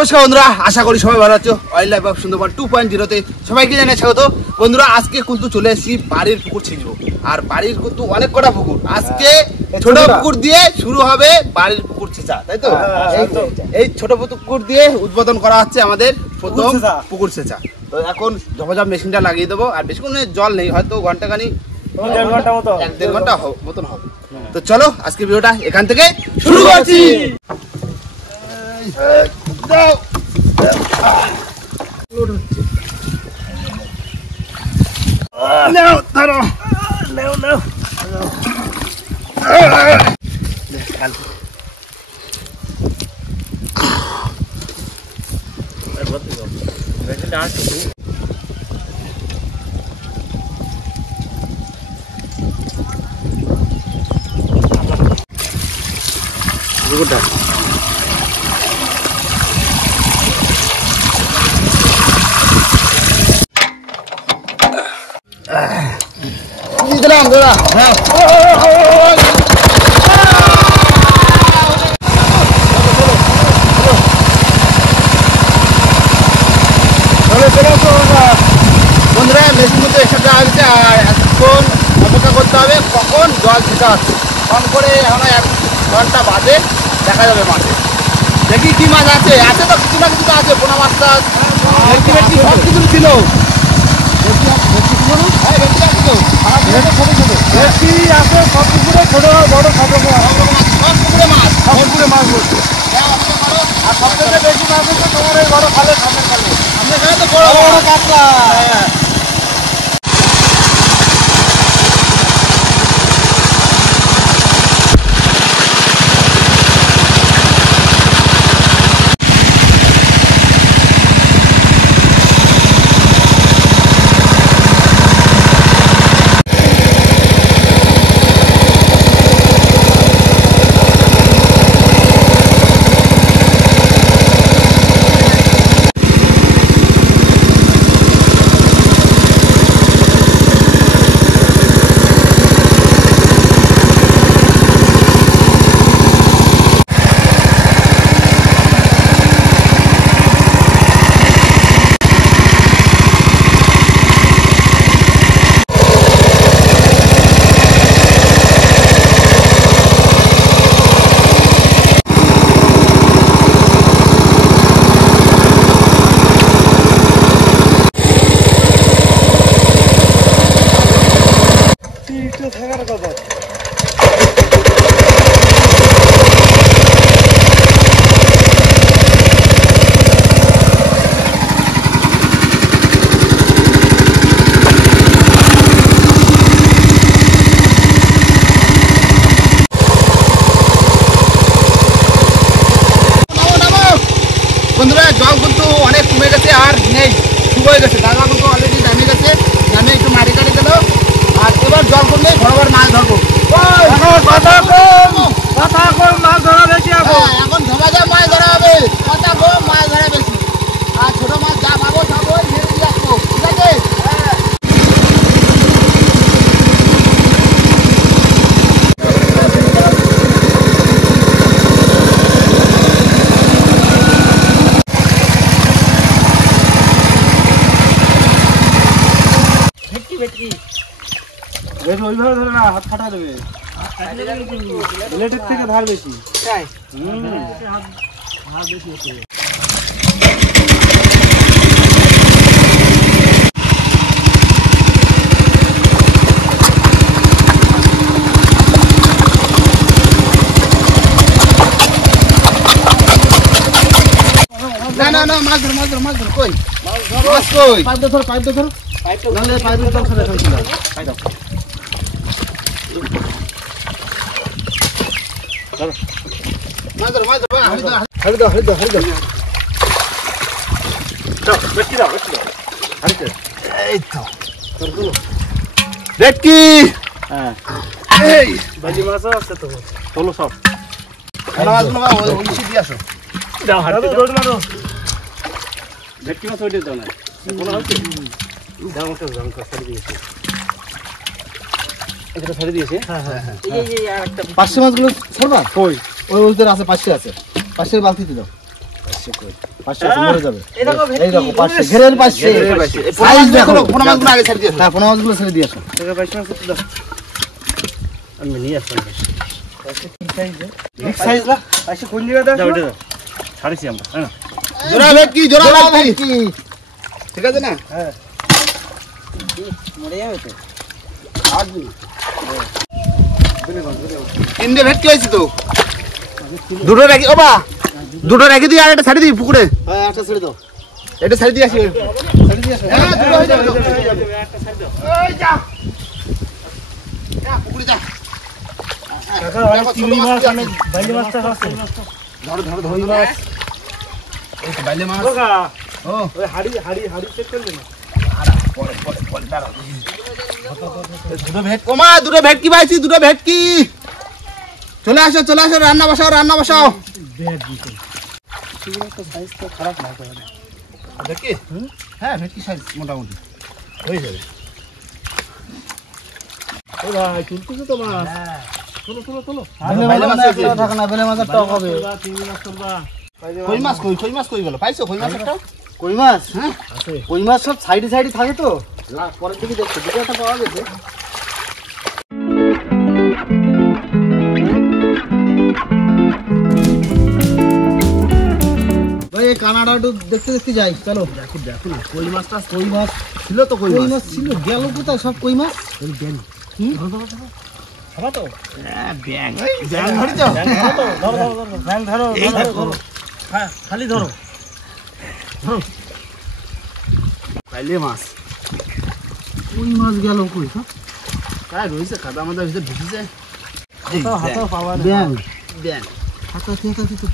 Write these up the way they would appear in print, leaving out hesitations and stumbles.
নমস্কার বন্ধুরা, আশা করি সবাই ভালো আছো। ওয়াইল্ড লাইফ অফ সুন্দরবন 2.0 তে সবাইকে জানাই স্বাগত। বন্ধুরা, আজকে কিন্তু চলে এসেছি বাড়ির পুকুর ছিঁচবো। আর বাড়ির কিন্তু অনেক কটা পুকুর, আজকে ছোট পুকুর দিয়ে শুরু হবে বাড়ির পুকুর ছেঁচা, তাই তো? এই ছোট পুকুর দিয়ে উদ্বোধন করা হচ্ছে আমাদের প্রথম পুকুর ছেঁচা। তো এখন ঝপঝপ মেশিনটা লাগিয়ে দেবো। আর বেশিক্ষণ জল নেই, হয়তো ঘন্টাখানি 1-1.5 ঘন্টা মতন হবে। তো চলো আজকে ভিডিওটা এখান থেকে শুরু করছি। দিলাম দাদা, হ্যাঁ বন্ধুরা, মেশিন মতো এসে দেওয়া হয়েছে। আর এখন অপেক্ষা করতে হবে কখন জল ছেঁচা হচ্ছে। কম করে এখন 1 ঘন্টা বাদে দেখা যাবে মাঠে। দেখি কি মাছ আছে, আছে তো কিছু না কিছু তো আছে। পোনা মাছ টাছ সব কিছু ছিল। আর সবথেকে বেশি মাছ হচ্ছে তোমার এই বড় খালের সামনের খালে। সামনের খালে তো বড় বড় কাতলা। বন্ধুরা, জল কিন্তু অনেক কমে গেছে আর নেই, শুকিয়ে গেছে। দাদা কিন্তু অলরেডি নামে গেছে, নামে একটু মাটি কাটি গেল। আর এবার জল কমলেই বরাবর মাছ ধরবো। মাছ ধরা বেশি, এখন ধরা মাছ ধরা হবে। কথা কম, মাছ ধরা বেশি। আর ছোট মাছ যা পাবো সব ওই ছেড়ে দিয়ে আসবো, ঠিক আছে? ওইভাবে ধরে না, হাত ফাটা দেবে। ব্লেডের থেকে ধার বেশি। না না না, মাছ ধর মাছ ধর মাছ ধর। কই মাছ কই? পাইপ ধর পাইপ ধর। নাহলে পাইপের জল ছেড়ে ফেলছিল। পাইপ দাও। মাছ ধর মাছ ধর, হাড়ি দাও হাড়ি দাও হাড়ি দাও হাড়ি দাও। দাও বেশি দাও বেশি দাও হাড়ি দাও। এই তো তোর দেখি। হ্যাঁ এই বাজি মাছ আছে তো, চলো সব খানা মাছ না ওই নিচে দিয়ে আসো। দাও হাড়ি দাও দৌড় মারো। ভেটকি মাছ ওইটা দাও না, বলা হচ্ছে দাও মাছ দাও করে দিয়েছে। এটা ছেড়ে দিয়েছে। হ্যাঁ হ্যাঁ হ্যাঁ, এই আরেকটা 500 মাছগুলো ছাড়বা। কই ওই ওদের আছে, 500 আছে, 500 বালতিতে দাও। 500 কই 500 মরে যাবে এই দেখো 500 ঘেরের 500 সাইজ দেখো পোনা মাছগুলো আগে ছেড়ে দিও হ্যাঁ পোনা মাছগুলো ছেড়ে দিয়ে আসো টাকা 500 মাছ তো দাও আমি নিয়ে আসলাম 500 কি সাইজ বিগ সাইজ না 500 কোন জায়গা দাও যাও এটা ছাড়িছি আমরা হ্যাঁ জোড়া ভেটকি ঠিক আছে না হ্যাঁ মরে যাবে তো আর দিন তিনটে ভেটকি হয়েছে তো দুটো রেখে ও বা দুটো রেখে দিয়ে আর একটা ছাড়ি দিই পুকুরে হ্যাঁ একটা ছেড়ে দাও এটা ছাড়ি দিয়ে আসি ছেড়ে দিয়ে আসো হ্যাঁ দুটো হয়ে যাবে একটা ছাড়ি দাও ওই যা যা পুকুরে যা কাকা ভাই চিংড়ি মাছ অনেক বাইলি মাছটা আছে ধরো ধরো ধরো মাছ এই তো বাইলে মাছ কাকা ও ওই হাড়ি চেক করবে না পরে দাঁড়াও দুটো ভেটকি পাইছি দুটো ভেটকি চলে আসো রান্না বসাও সাইজ তো খারাপ না দেখি হ্যাঁ ভেটকি সাইজ মোটামুটি হয়ে যাবে ও ভাই তুলতেছো তো মাছ চলো বাইলে মাছ আছে। থাকে না বেলে মাছের টক হবে চিংড়ি মাছ করবা কই মাছ কই গেল পাইছো কই মাছ একটা কই মাছ হ্যাঁ আছে কই মাছ সব সাইডে থাকে তো না পরের দিকে দেখছো দুটো একটা পাওয়া গেছে ভাই এই কানাডা দেখতে যাই চলো দেখো না কই মাছ ছিল তো কই মাছ ছিল গেল কোথায় সব কই মাছ ওই দেন তো ব্যাং ধরি তো ধরো হ্যাঁ খালি ধরো বাইলে মাছ কই মাছ গেল কই কাই রইছে কাদা মাদা ভিতরে ঢুকিছে হাতা পাওয়া ব্যাং ব্যাং হাতা থেকে তো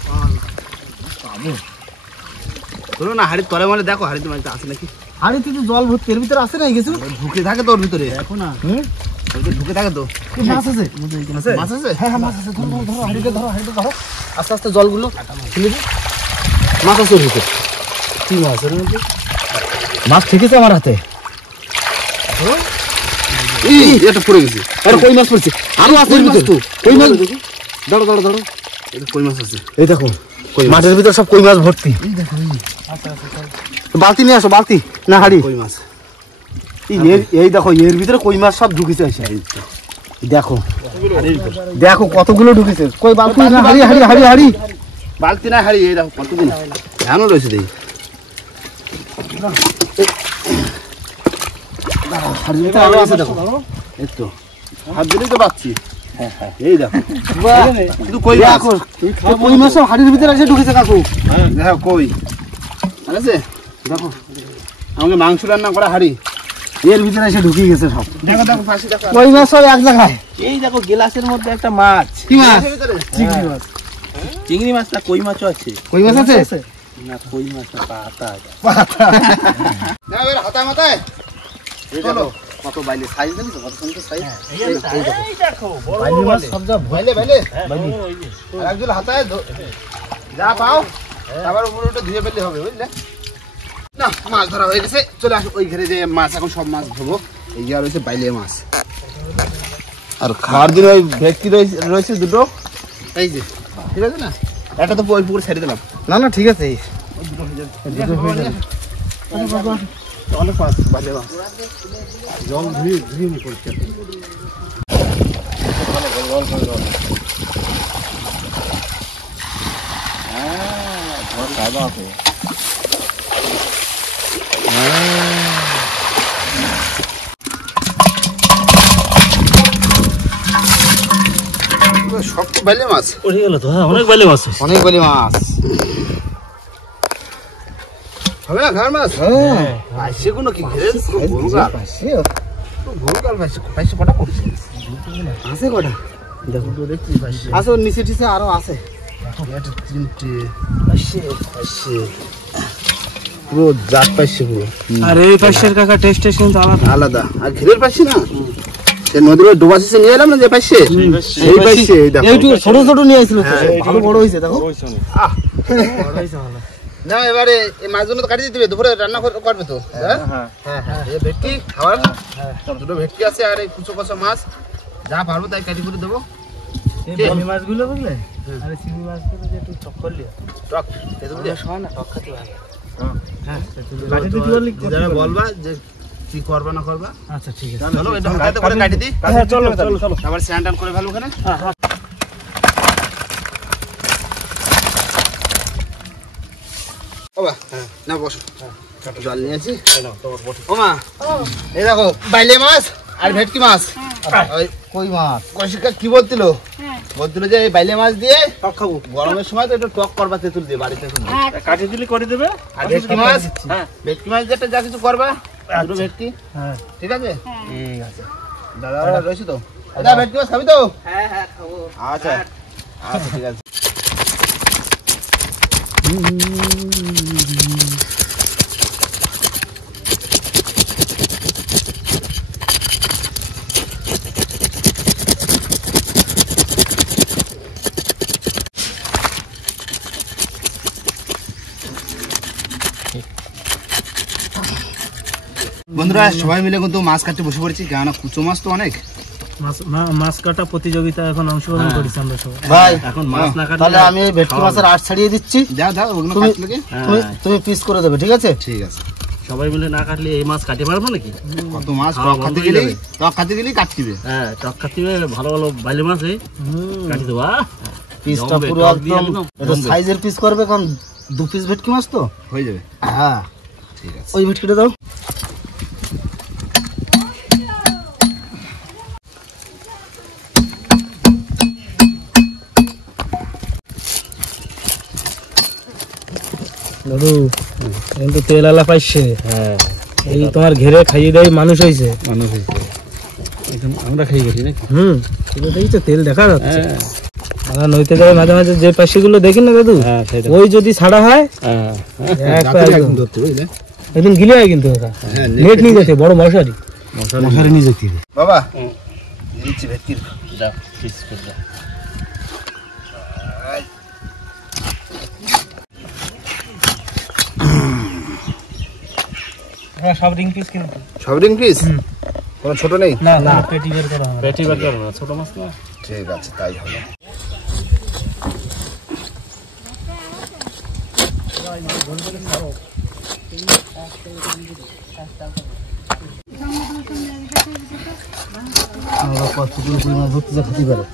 পাবো ধরো না হাড়ির তলে মানে দেখো হাড়িতে মাছ আছে নাকি হাড়িতে তো জল ভর্তি এর ভিতরে আছে না কিছু ঢুকে থাকে তো ওর ভিতরে দেখো না ঢুকে থাকে তো মাছ আছে মাছ আছে হ্যাঁ মাছ আছে ধরো হাড়িতে ধরো আস্তে আস্তে জলগুলো ফেলে দিই মাছ আছে ওর ভিতরে কি মাছ এর মধ্যে মাছ ঠিকই আমার হাতে এটা পড়ে গেছে আরে কই মাছ পড়ছে আরো আছে এর ভিতরে কই মাছ ধরো এটা কই মাছ আছে এই দেখো কই মাছ মাঠের ভিতর সব কই মাছ ভর্তি বালতি নিয়ে আসো বালতি না হাড়ি কই মাছ এই দেখো এর ভিতরে কই মাছ সব ঢুকেছে এসে দেখো কতগুলো ঢুকেছে কই বালতি না হাড়ি বালতি না হাড়ি এই দেখো কতদিন ধানও রয়েছে দেখি হাড়ির ভিতরে আরো আছে দেখো এই তো হাত দিলেই তো পাচ্ছি এই দেখো শুধু কই মাছ দেখো কই মাছ সব হাড়ির ভিতরে এসে ঢুকেছে কাকু দেখো কই ঠিক আছে দেখো আমাকে মাংস রান্না করা হাড়ি এর ভিতরে এসে ঢুকিয়ে গেছে সব দেখো দেখো ফাঁসি দেখো কই মাছ সব এক জায়গায় এই দেখো গ্লাসের মধ্যে একটা মাছ কি মাছ চিংড়ি মাছ চিংড়ি মাছ না কই মাছও আছে কই মাছ আছে না কই মাছ না পাতা না এবার হাতা মাথায় চলো কত বাইলে সাইজ দেখো কত সুন্দর সাইজ এই দেখো বড় বাইলে মাছ সব যা ভাইলে আর একজন হাতায় যা পাও আবার উপরে উঠে ধুয়ে ফেললে হবে বুঝলে না মাছ ধরা হয়ে গেছে চলে আসো ওই ঘরে যে মাছ এখন সব মাছ ধরবো এই আর রয়েছে বাইলে মাছ আর খাওয়ার দিন ওই ভেটকি রয়েছে দুটো এই যে ঠিক আছে না একটা তো ওই পুকুরে ছেড়ে দিলাম না ঠিক আছে অনেক মাছ বাইলে মাছ জল ধুয়ে নি পরিষ্কার সব তো বাইলে মাছ পড়ে গেল তো অনেক বাইলে মাছ অনেক বাইলে মাছ হবে না ঘর মাছ হ্যাঁ পাইছে কোনো কি ঘিরে ভুলগাল ভুলগাল পাইছে কটা করছে আছে কটা দেখো দেখছি পাইছে আছে ওর নিচে টিচে আরো আছে এটা তিনটে পাইছে পুরো জাত পাইছে পুরো আর এই পাশের কাকা টেস্ট কিন্তু আলাদা আলাদা আর ঘিরের পাইছে না সে নদীর ডোবা শেষে নিয়ে এলাম না যে পাইছে সেই পাইছে এই দেখো এইটু ছোট ছোট নিয়ে আসছিল তো ভালো বড় হইছে দেখো আহ না এবারে এই মাছগুলো তো কাটি দিতে হবে দুপুরে রান্না করবে তো হ্যাঁ হ্যাঁ এই ভেটকি খাবার সব দুটো ভেটকি আছে আর এই কুচো কচা মাছ যা পারবো তাই কাটি করে দেবো এই মাছগুলো বুঝলে আরে চিংড়ি মাছগুলো যে একটু টক করলি টক তেতুল দিয়ে সময় না টক খেতে ভালো হ্যাঁ কাটি দিতে পারলি যারা বলবা যে কি করবা না করবা। আচ্ছা ঠিক আছে চলো এটা হাতে করে কাটি দিই। হ্যাঁ চলো চলো চলো আবার স্যান্ড টান করে ফেলবো ওখানে। হ্যাঁ হ্যাঁ বাবা না বসো জল নিয়েছি ওমা এই দেখো বাইলে মাছ আর ভেটকি মাছ ওই কই মাছ কৌশিকা কি বলছিল বলছিল যে এই বাইলে মাছ দিয়ে টক খাবো গরমের সময় তো একটু টক করবা তেঁতুল দিয়ে বাড়িতে শুনবে কাটি দিলে করে দেবে। আর ভেটকি মাছ যেটা যা কিছু করবা দুটো ভেটকি হ্যাঁ ঠিক আছে ঠিক আছে দাদা রয়েছে তো দাদা ভেটকি মাছ খাবি তো হ্যাঁ হ্যাঁ খাবো আচ্ছা আচ্ছা ঠিক আছে বন্ধুরা সবাই মিলে কিন্তু মাছ কাটতে বসে পড়েছি, কেননা কুচো মাছ তো অনেক। মাছ কাটা প্রতিযোগিতা এখন অংশগ্রহণ করেছি আমরা সবাই। ভাই এখন মাছ না কাটলে তাহলে আমি ভেটকি মাছের আট ছাড়িয়ে দিচ্ছি, দাও দাও ওগুলো কাটতে লাগে। তুমি পিস করে দেবে, ঠিক আছে? ঠিক আছে। সবাই মিলে না কাটলে এই মাছ কাটতে পারবো নাকি? কত মাছ টক খাতে গেলেই কাটতিবে। হ্যাঁ টক খাতে ভালো ভালো বাইলে মাছ কাটি দেবো। পিসটা পুরো একদম এটা সাইজের পিস করবে, কারণ দু পিস ভেটকি মাছ তো হয়ে যাবে। হ্যাঁ ঠিক আছে। ওই ভেটকিটা দাও। দাদু কিন্তু তেল আলা পাইছে। হ্যাঁ এই তোমার ঘেরে খাইয়ে দেয় মানুষ হয়েছে। মানুষ হয়েছে আমরা খাই গেছি নাকি? এগুলো দেখছো তেল দেখা যাচ্ছে। আমরা নইতে যাই মাঝে মাঝে, যে পাশিগুলো দেখি না দাদু, ওই যদি ছাড়া হয় একদম গিলে হয়। কিন্তু নেট নিয়ে যেতে বড় মশারি নিয়ে যেতে হবে বাবা। দিচ্ছি ভেটকির সব রিং পিস কিন্তু। সব রিং পিস, কোনো ছোট নেই? না না পেটি বের করা হবে। পেটি বের করা হবে, ছোট মাছ না। ঠিক আছে তাই হবে। আমরা কতগুলো কই মাছ ধরতে খেতে পারে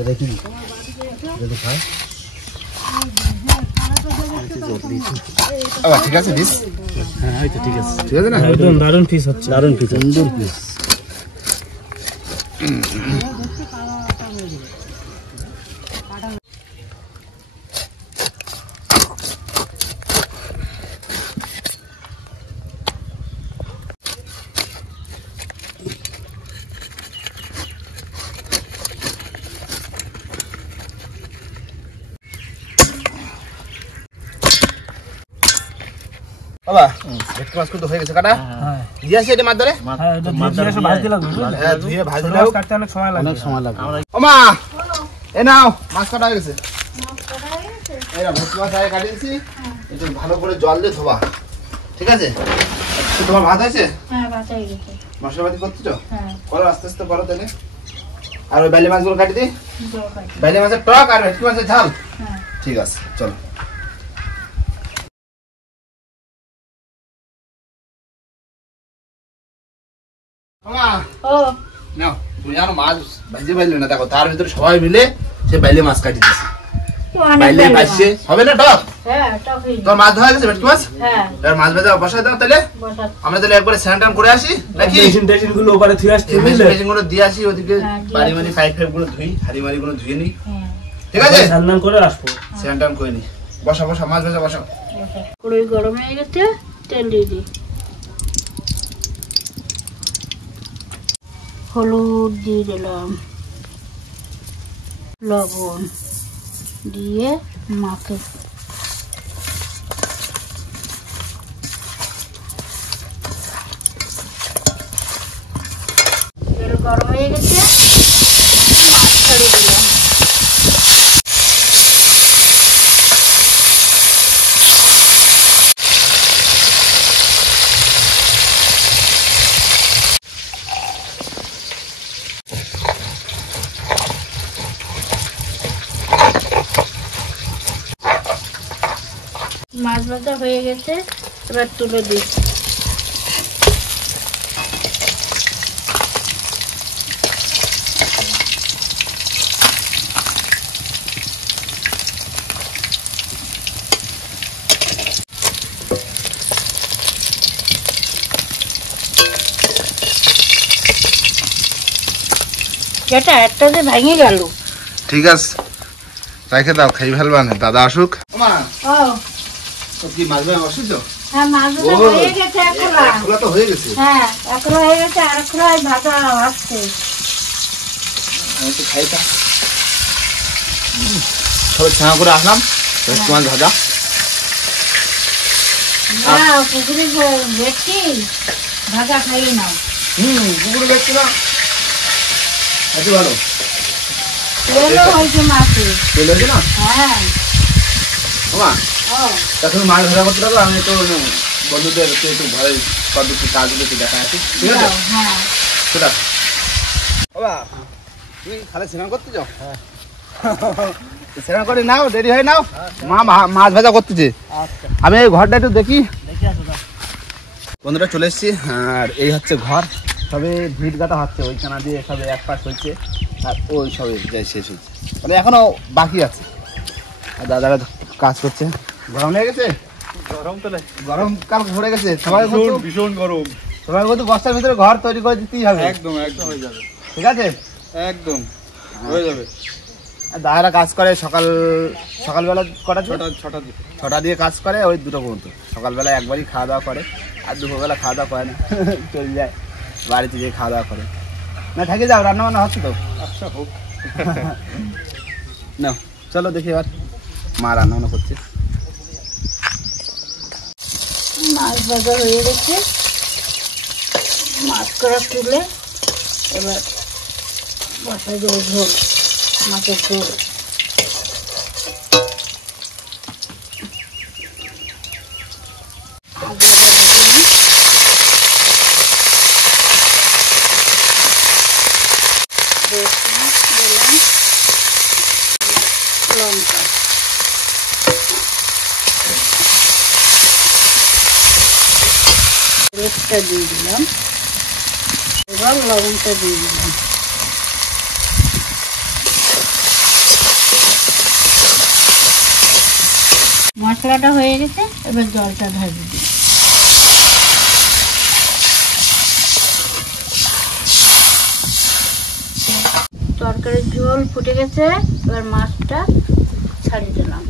এটা কি যদি খায়? ঠিক আছে দিস। হ্যাঁ এই তো ঠিক আছে। ঠিক আছে না? একদম দারুণ পিস হচ্ছে, দারুণ পিস, সুন্দর পিস। বাবা ভেটকি মাছ কিন্তু হয়ে গেছে কাটা। দিয়ে আসি এটা মাছ ধরে। হ্যাঁ এটা দিয়ে ভাজতে লাগবে। হ্যাঁ ধুয়ে ভাজি মাছ কাটতে অনেক সময় লাগে। অনেক সময় লাগবে। ও মা এ নাও মাছ কাটা হয়ে গেছে। এই না ভেটকি মাছ আগে কাটিয়েছি, একটু ভালো করে জল দিয়ে ধোবা, ঠিক আছে? তো তোমার ভাত হয়েছে? হ্যাঁ ভাত হয়ে গেছে। মশলাপাতি করতেছো? হ্যাঁ করো আস্তে আস্তে করো তাহলে। আর ওই বাইলে মাছগুলো কাটি দিই। জল খাই। বাইলে মাছের টক আর ভেটকি মাছের ঝাল। হ্যাঁ ঠিক আছে চলো। ও নাও তুমি জানো মাছ ভাজি পাইলে না, দেখো তার ভিতরে সবাই মিলে সে বাইলে মাছ কাটি দিচ্ছে। অনেক বাইলে ভালো। ভাজছে হবে না টক? হ্যাঁ টক হয়ে তোমার মাছ ধরা গেছে ভেটকি মাছ? হ্যাঁ এবার মাছ ভাজা বসাই দাও তাহলে। বসা। আমরা তাহলে একবারে স্যান টান করে আসি নাকি? মেশিন গুলো ওপারে থুয়ে আসছে, মেশিন গুলো দিয়ে আসি ওদিকে। হ্যাঁ, দিয়ে বাড়ি মারি পাইপ ফাইপ গুলো ধুই, হাড়ি মারি গুলো ধুয়ে নি, হ্যাঁ ঠিক আছে? স্নান করে আসবো। স্যান টান করে নি। বসা বসা মাছ ভাজা বসা। বসা। কড়াই গরম হয়ে গেছে, তেল দিয়ে দিই। হলুদ দিয়ে দিলাম, লবণ দিয়ে মাখে। তেল গরম হয়ে গেছে, মাছ ছেড়ে দিলাম। মাছ ভাজা হয়ে গেছে, এবার তুলে দিচ্ছি। এটা একটা যে ভেঙে গেল। ঠিক আছে, রেখে দাও, খাই ফেলবা না, দাদা আসুক। ও কি মাছ ভাজা বসেছ? হ্যাঁ, মাছ ভাজা হয়ে গেছে, খোলা তো হয়ে গেছে। হ্যাঁ, একলা হয়ে গেছে, আর একলা ভাজা আসছে। আমি তো খাই তা সবাই ছানা করে আসলাম, মাছ ভাজা। না, পুকুরে ভেটকি ভাজা খাইয়ে নাও। পুকুরে দেখছি না, এত ভালো তেলও হয়েছে মাছে। তেল হয়েছে না? হ্যাঁ। মা ও তা তুমি মাছ ভাজা করতে পারবো, আমি তো বন্ধুদের একটু ভালোই পদ্ধতি কাজ দিতে দেখা আছে। ঠিক আছে, হ্যাঁ, ঠিক আছে। বাবা তুমি খালে স্নান করতে যাও? স্নান করে নাও, দেরি হয় নাও। মা মাছ ভাজা করতেছে, আমি এই ঘরটা একটু দেখি। বন্ধুরা চলে এসেছি, আর এই হচ্ছে ঘর। সবে ভিট গাঁথা হচ্ছে, ওই কানা দিয়ে সবে এক পাশ হয়েছে, আর ওই সবে যাই শেষ হচ্ছে, মানে এখনো বাকি আছে। আর দাদারা কাজ করছে। গরম লেগে গেছে? গরম তো গরম কাল ভরে গেছে, সবাই ভীষণ গরম। সবাই কিন্তু বস্তার ভিতরে ঘর তৈরি করে দিতেই হবে। একদম একদম হয়ে যাবে, ঠিক আছে, একদম হয়ে যাবে। দাদারা কাজ করে সকালবেলা কটা? ছটা দিয়ে কাজ করে, ওই 2টো পর্যন্ত। সকালবেলা একবারই খাওয়া দাওয়া করে, আর দুপুরবেলা খাওয়া দাওয়া করে না, চলে যায় বাড়িতে গিয়ে খাওয়া দাওয়া করে। না থাকি যাও, রান্না বান্না হচ্ছে তো। আচ্ছা হোক না চলো দেখি এবার মা রান্না বান্না করছে। মাছ ভাজা হয়ে গেছে, মাছ করা তুলে এবার বসাই দেবো ঝোল, মাছের ঝোল। লঙ্কা রেটটা দিয়ে দিলাম, এবার লবণটা দিয়ে দিলাম। মশলাটা হয়ে গেছে, এবার জলটা ঢালি দিই। তরকারির ঝোল ফুটে গেছে, এবার মাছটা ছাড়িয়ে দিলাম।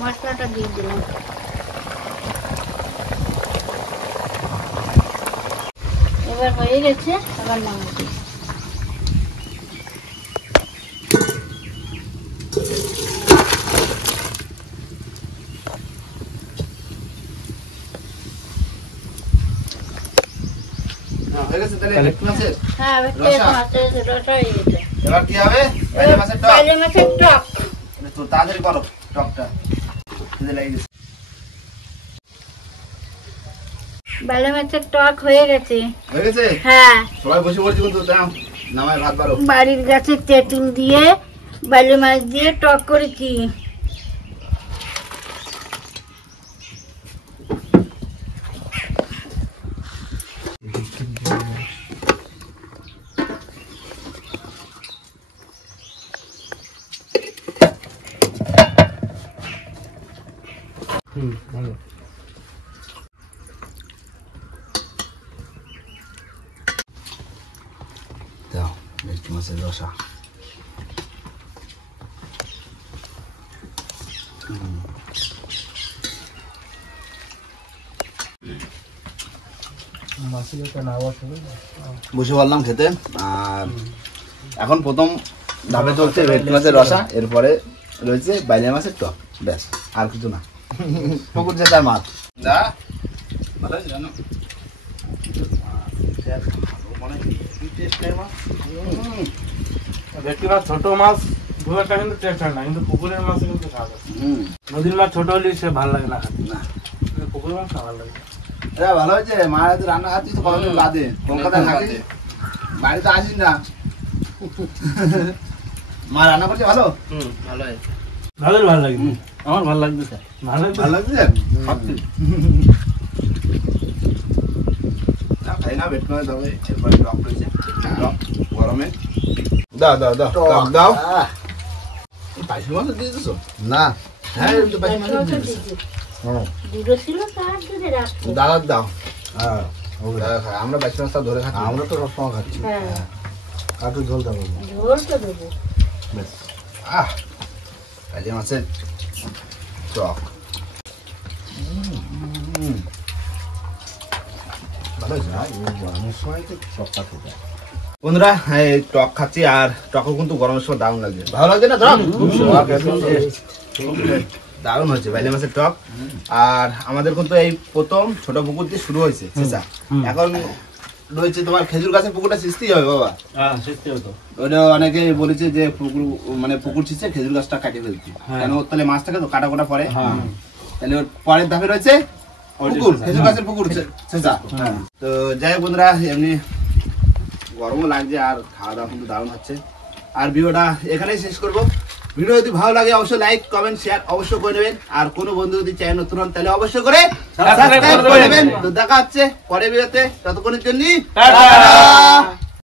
মশলাটা দিয়ে দিলাম। এবার হয়ে গেছে, আবার নামাচ্ছি। হয়ে গেছে তাহলে মাছের? হ্যাঁ, মাছের রসা হয়ে গেছে। এবার কি হবে? বাইলে মাছের টক। বাইলে মাছের টক। তো তাড়াতাড়ি করো টকটা, খিদে লেগে গেছে। বাইলে মাছের টক হয়ে গেছে। হয়ে গেছে? হ্যাঁ, সবাই বসে পড়ছি কিন্তু, দাম নামায় ভাত বাড়ো। বাড়ির গাছের তেঁতুল দিয়ে বাইলে মাছ দিয়ে টক করেছি। দাও ভেটকি মাছের রসা। বসে পড়লাম খেতে, আর এখন প্রথম ধাপে চলছে ভেটকি মাছের রসা, এরপরে রয়েছে বাইলে মাছের টক, ব্যাস আর কিছু না। পুকুর জেতার মাছ দা ভালো জানো ভেটকি মাছ ছোট মাছ খুব একটা কিন্তু টেস্ট হয় না, কিন্তু পুকুরের মাছ কিন্তু স্বাদ আছে। নদীর মাছ ছোট হলে সে ভালো লাগে না খেতে, না কিন্তু পুকুরের মাছ ভালো লাগে। এটা ভালো হয়েছে। মায়ের রান্না খাচ্ছিস তো কতদিন বাদে, কলকাতায় থাকিস, বাড়িতে আসিস না। মা রান্না করছে ভালো, ভালো হয়েছে, ভালো লাগে। আমার ভালো লাগছে, ভালো ভালো লাগছে। খাই না বেট করে তবে এরপরে টক রয়েছে, গরমে দাও দাও দাও টক দাও পাইছি মাছ দিয়ে দিছো না হ্যাঁ তো পাইছি মাছ দিয়ে দিছো দুটো ছিল তার জন্য রাখতো। দাদা দাও হ্যাঁ দাদা খাই। আমরা বাইশ মাছটা ধরে খাচ্ছি আমরা তো সবসময় খাচ্ছি হ্যাঁ কাটু ঝোল দেবো ঝোল তো দেবো। বেশ আহ কাজে মাছের টক ভালো হয়েছে না গরমের সময় তো টকটা খেতে হয়। বন্ধুরা এই টক খাচ্ছি আর টকও কিন্তু গরমের সময় দারুণ লাগছে, ভালো লাগছে না টক? দারুণ হচ্ছে বাইলে মাছের টক। আর আমাদের কিন্তু এই প্রথম ছোট পুকুর দিয়ে শুরু হয়েছে চেঁচা, এখন রয়েছে তোমার খেজুর গাছের পুকুরটা সৃষ্টি হবে বাবা। হ্যাঁ সত্যি হতো। ওটা অনেকে বলেছে যে পুকুর মানে পুকুর ছিঁচে খেজুর গাছটা কাটিয়ে ফেলতে, কেন ওর তাহলে মাছ থাকে তো কাটা কোটা পরে, তাহলে ওর পরের ধাপে রয়েছে পুকুর, খেজুর গাছের পুকুর চেঁচা। তো যাই হোক বন্ধুরা, এমনি গরমও লাগছে আর খাওয়া দাওয়া কিন্তু দারুণ হচ্ছে। আর ভিডিওটা এখানেই শেষ করবো। ভিডিও যদি ভালো লাগে অবশ্যই লাইক কমেন্ট শেয়ার অবশ্যই করে নেবেন। আর কোনো বন্ধু যদি চ্যানেল নতুন হন তাহলে অবশ্যই করে সাবস্ক্রাইব করে নেবেন। তো দেখা হচ্ছে পরের ভিডিওতে, ততক্ষণের জন্য টাটা।